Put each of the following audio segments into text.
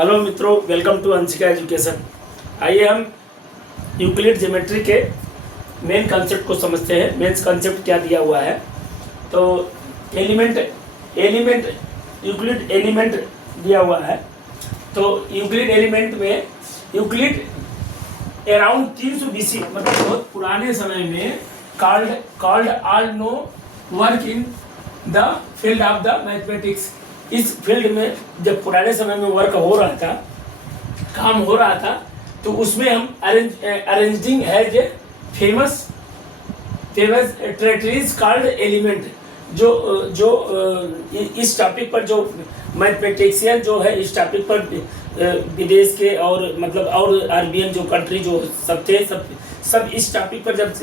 Hello मित्रों, welcome to Anshika education. आइए हम यूक्लिड ज्योमेट्री के मेन कंसेप्ट को समझते हैं। मेन कंसेप्ट क्या दिया हुआ है, तो एलिमेंट यूक्लिड एलिमेंट दिया हुआ है। तो यूक्लिड एलिमेंट में यूक्लिड अराउंड 300 BC मतलब बहुत पुराने समय में called all know work in the field of the mathematics. इस फील्ड में जब पुराने समय में वर्क हो रहा था, काम हो रहा था, तो उसमें हम arranging has a famous treatise called element. जो इस टॉपिक पर जो मैथमेटिशियन जो है इस टॉपिक पर विदेश के और मतलब और अरबियन जो कंट्री जो सब थे सब इस टॉपिक पर जब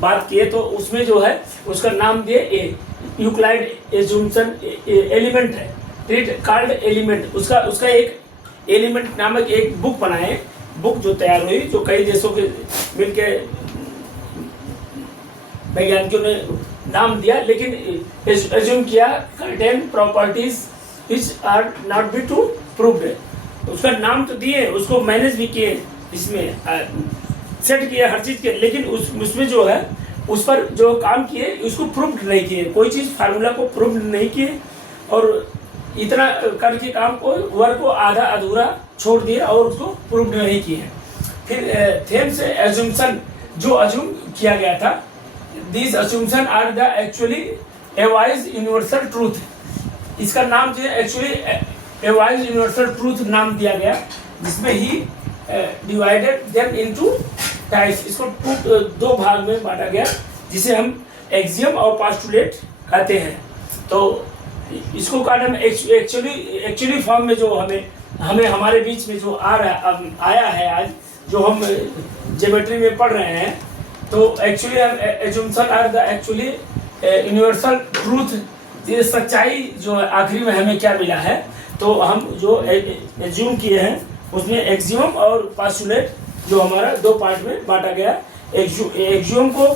बात किए तो उसमें जो है उसका नाम दिए यूक्लिड एजुम्पशन एलिमेंट है, ट्रीट कॉल्ड एलिमेंट। उसका एक एलिमेंट नामक एक बुक बनाए, बुक जो तैयार हुई, जो कई देशों के मिलके वैज्ञानिकों ने नाम दिया, लेकिन एज्यूम किया contain properties which are not be to proved. उसका नाम तो दिए, उसको मैनेज भी किए, इसमें सेट किया हर चीज के, लेकिन उसमें जो है उस पर जो काम किए उसको प्रूव नहीं किए, कोई चीज फार्मूला को प्रूव नहीं किए, और इतना करके काम को वर्क को आधा अधूरा छोड़ दिया और उसको प्रूव नहीं किए। फिर थेम्स एज्यूम्पशन जो अज्यूम किया गया था, this assumption are the actually always universal truth. इसका नाम जो है एक्चुअली एवाइज यूनिवर्सल ट्रूथ नाम दिया गया, जिसमें ही डिवाइडेड देम इनटू टाइप्स। इसको दो भाग में बांटा गया, जिसे हम एक्सियम और पोस्टुलेट कहते हैं। तो इसको कारण हम एक्चुअली फॉर्म में जो हमें हमारे बीच में जो आया है आज, जो हम ज्योमेट्री में पढ़ रहे हैं, तो actually assumption are the actually universal truth. ये सच्चाई जो आखिरी में हमें क्या मिला है, तो हम जो एज्यूम किए हैं उसमें एक्सियम और पोस्टुलेट जो हमारा दो पार्ट में बांटा गया। एक्सियम को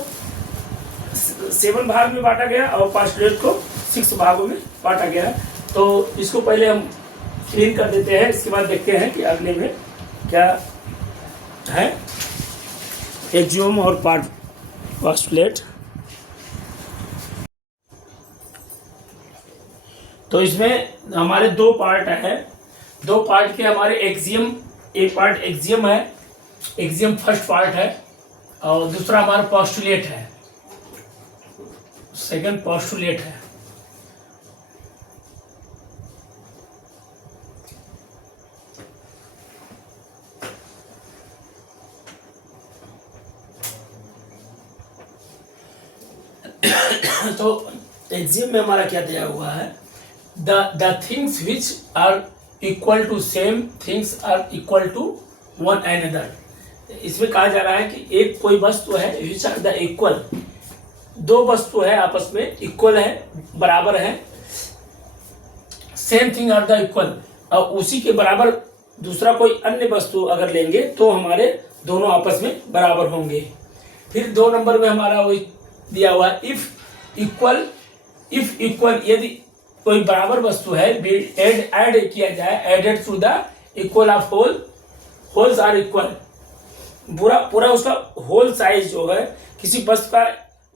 7 भाग में बांटा गया और पोस्टुलेट को 6 भागों में बांटा गया। तो इसको पहले हम क्लीन कर देते हैं, इसके बाद देखते हैं कि अगले में क्या है एक्सियम और पोस्टुलेट। तो इसमें हमारे दो पार्ट है, दो पार्ट के हमारे एक्सियम, एक पार्ट एक्सियम है, एक्सियम फर्स्ट पार्ट है, और दूसरा हमारा पोस्टुलेट है, सेकंड पोस्टुलेट है। तो एक्सियम में हमारा क्या दिया हुआ है, the things which are equal to same things are equal to one another. इसमें कहा जा रहा है कि एक कोई वस्तु है विच आर द इक्वल, दो वस्तु है आपस में इक्वल है, बराबर है, same thing are the equal, और उसी के बराबर दूसरा कोई अन्य वस्तु अगर लेंगे तो हमारे दोनों आपस में बराबर होंगे। फिर 2 नंबर में हमारा वही दिया हुआ है, इफ इक्वल, यदि कोई बराबर वस्तु है ऐड किया जाए, added to the equal of wholes are equal, पूरा उसका होल साइज जो है किसी वस्तु का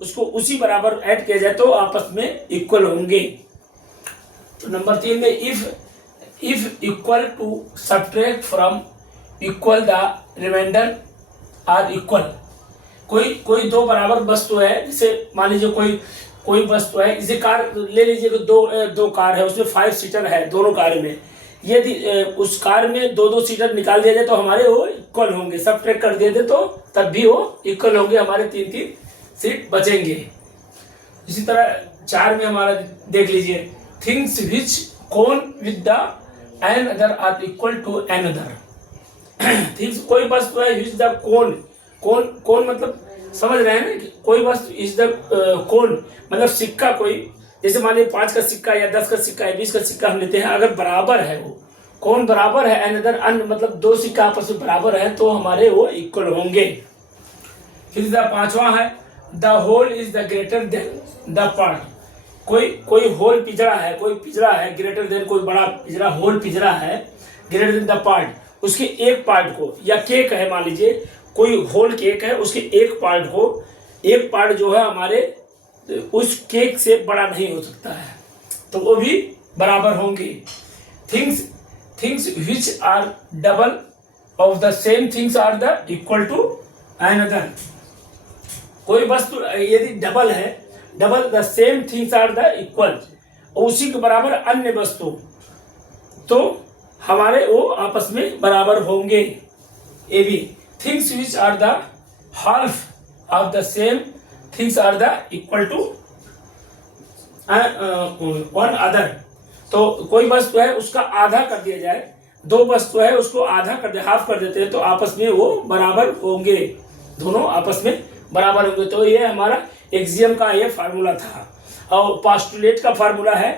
उसको उसी बराबर ऐड किया जाए तो आपस में इक्वल होंगे। तो नंबर 3 में if equal to subtract from equal the reminder are equal. कोई दो बराबर वस्तु है, जैसे मान लीजिए कोई वस्तु है, जैसे कार ले लीजिए, दो कार है, उसमें 5 सीटर है दोनों कार में, यदि उस कार में 2 सीटर निकाल दिया जाए तो हमारे वो इक्वल होंगे, सब्ट्रैक्ट कर दिए थे तो तब भी वो इक्वल होंगे, हमारे 3 सीट बचेंगे। इसी तरह 4 में हमारा देख लीजिए, things which cone with the another are equal to another. Things कोई वस्तु है विच द कोन मतलब समझ रहे हैं ना, कि कोई वस्तु इज द कोन मतलब सिक्का, कोई जैसे मान लीजिए 5 का सिक्का या 10 का सिक्का या 20 का सिक्का हम लेते हैं, अगर बराबर है वो कौन बराबर है एनदर अन मतलब 2 सिक्का आपस में बराबर है तो हमारे वो इक्वल होंगे। फिर 5वां है, the whole is the greater than the part. कोई होल पिंजरा है, कोई पिंजरा है ग्रेटर देन कोई बड़ा पिंजरा होल पिंजरा है, ग्रेटर देन द पार्ट, उसके एक पार्ट को, या केक है मान लीजिए कोई होल केक है, उसके एक पार्ट को, एक पार्ट जो है हमारे उस केक से बड़ा नहीं हो सकता है, तो वो भी बराबर होंगे। Things which are double of the same things are the equal to another. कोई वस्तु यदि डबल है, double the same things are the equal, उसी के बराबर अन्य वस्तु, तो हमारे वो आपस में बराबर होंगे। ये भी things which are the half of the same things are the equal to one other. तो कोई वस्तु है उसका आधा कर दिया जाए, दो वस्तु है उसको आधा कर दे, हाफ कर देते हैं, तो आपस में वो बराबर होंगे, दोनों आपस में बराबर होंगे। तो ये हमारा एक्सियम का ये फार्मूला था। और पास्टुलेट का फार्मूला है,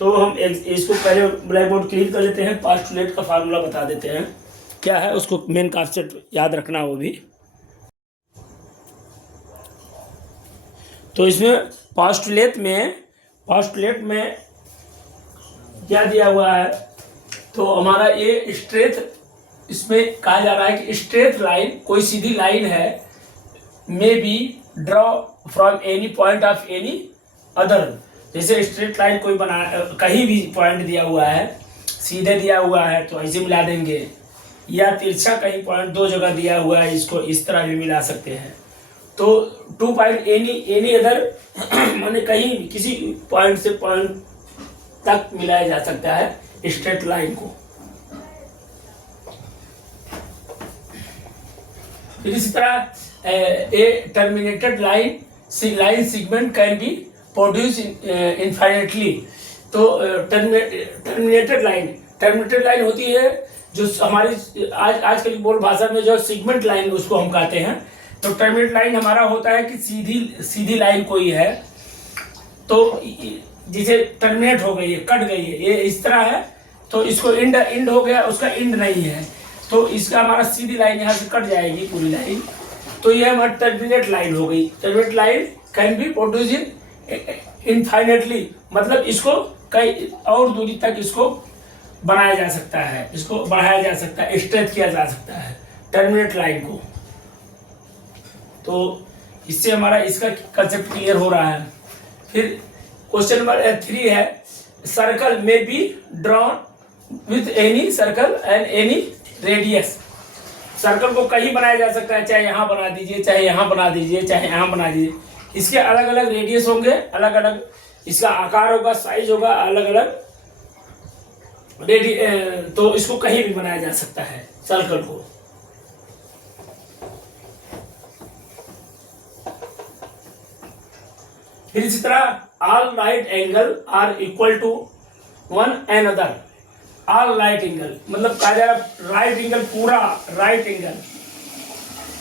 तो हम इसको पहले ब्लैक बोर्ड क्लियर कर लेते हैं। पास्टुलेट का फार्मूला बता देते हैं क्या है, उसको मेन कॉन्सेप्ट याद रखना वो भी। तो इसमें पास्टुलेट में क्या दिया हुआ है, तो हमारा ये स्ट्रेट, इसमें कहा जा रहा है कि स्ट्रेट लाइन, कोई सीधी लाइन है, may be draw from any point of any other. जैसे स्ट्रेट लाइन कोई बना, कहीं भी पॉइंट दिया हुआ है, सीधे दिया हुआ है तो ऐसे मिला देंगे, या तिरछा कहीं पॉइंट दो जगह दिया हुआ है, इसको इस तरह भी मिला सकते हैं। तो 2 पॉइंट एनी अदर माने कहीं किसी पॉइंट से पॉइंट तक मिलाया जा सकता है स्ट्रेट लाइन को। फिर इसी तरह a terminated line segment can be produced infinitely. तो टर्मिनेटेड लाइन होती है जो हमारी आजकल की बोल भाषा में जो सेगमेंट लाइन उसको हम कहते हैं। तो टर्मिनेट लाइन हमारा होता है कि सीधी लाइन कोई है, तो जिसे टर्मिनेट हो गई है, कट गई है, ये इस तरह है, तो इसको इंड हो गया, उसका इंड नहीं है, तो इसका हमारा सीधी लाइन यहाँ से कट जाएगी पूरी लाइन, तो ये हमारी टर्मिनेट लाइन हो गई। Terminate line can be produced infinitely, मतलब इसको कई और दूरी तक इसको बनाया जा सकता है, इसको बढ़ाया जा सकता है, स्ट्रेच किया जा सकता है टर्मिनेट लाइन को। तो इससे हमारा इसका कंसेप्ट क्लियर हो रहा है। फिर क्वेश्चन नंबर 3 है, सर्कल में be drawn with any circle and any radius. Circle को कहीं बनाया जा सकता है, चाहे यहाँ बना दीजिए, चाहे यहाँ बना दीजिए, चाहे यहाँ बना दीजिए, इसके अलग अलग रेडियस होंगे, अलग अलग इसका आकार होगा, साइज होगा, अलग अलग तो इसको कहीं भी बनाया जा सकता है सर्कल को। फिर इसी तरह all right angle are equal to one another. All right angle मतलब कहा जा रहा राइट एंगल, पूरा राइट एंगल,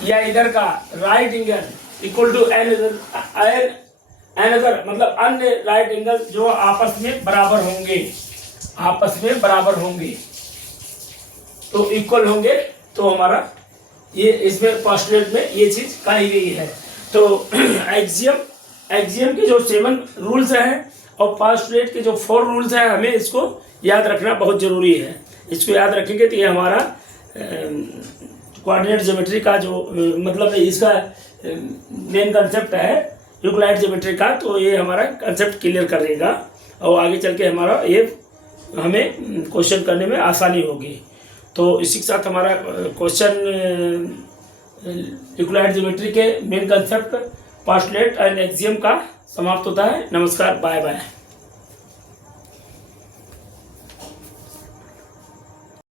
या इधर का right angle equal to another मतलब अन्य राइट एंगल जो आपस में बराबर होंगे, आपस में बराबर होंगे तो इक्वल होंगे। तो हमारा ये इसमें पोस्टुलेट में ये चीज कही गई है। तो एक्सियम के जो 7 रूल्स हैं और पोस्टुलेट के जो 4 रूल्स हैं, हमें इसको याद रखना बहुत ज़रूरी है। इसको याद रखेंगे तो ये हमारा कोऑर्डिनेट ज्योमेट्री का जो मतलब इसका मेन कंसेप्ट है यूक्लिड ज्योमेट्री का, तो ये हमारा कंसेप्ट क्लियर करेगा और आगे चल के हमारा ये हमें क्वेश्चन करने में आसानी होगी। तो इसी के साथ हमारा क्वेश्चन यूक्लिड ज्योमेट्री के main concept postulate and axiom का समाप्त होता है। नमस्कार, बाय बाय।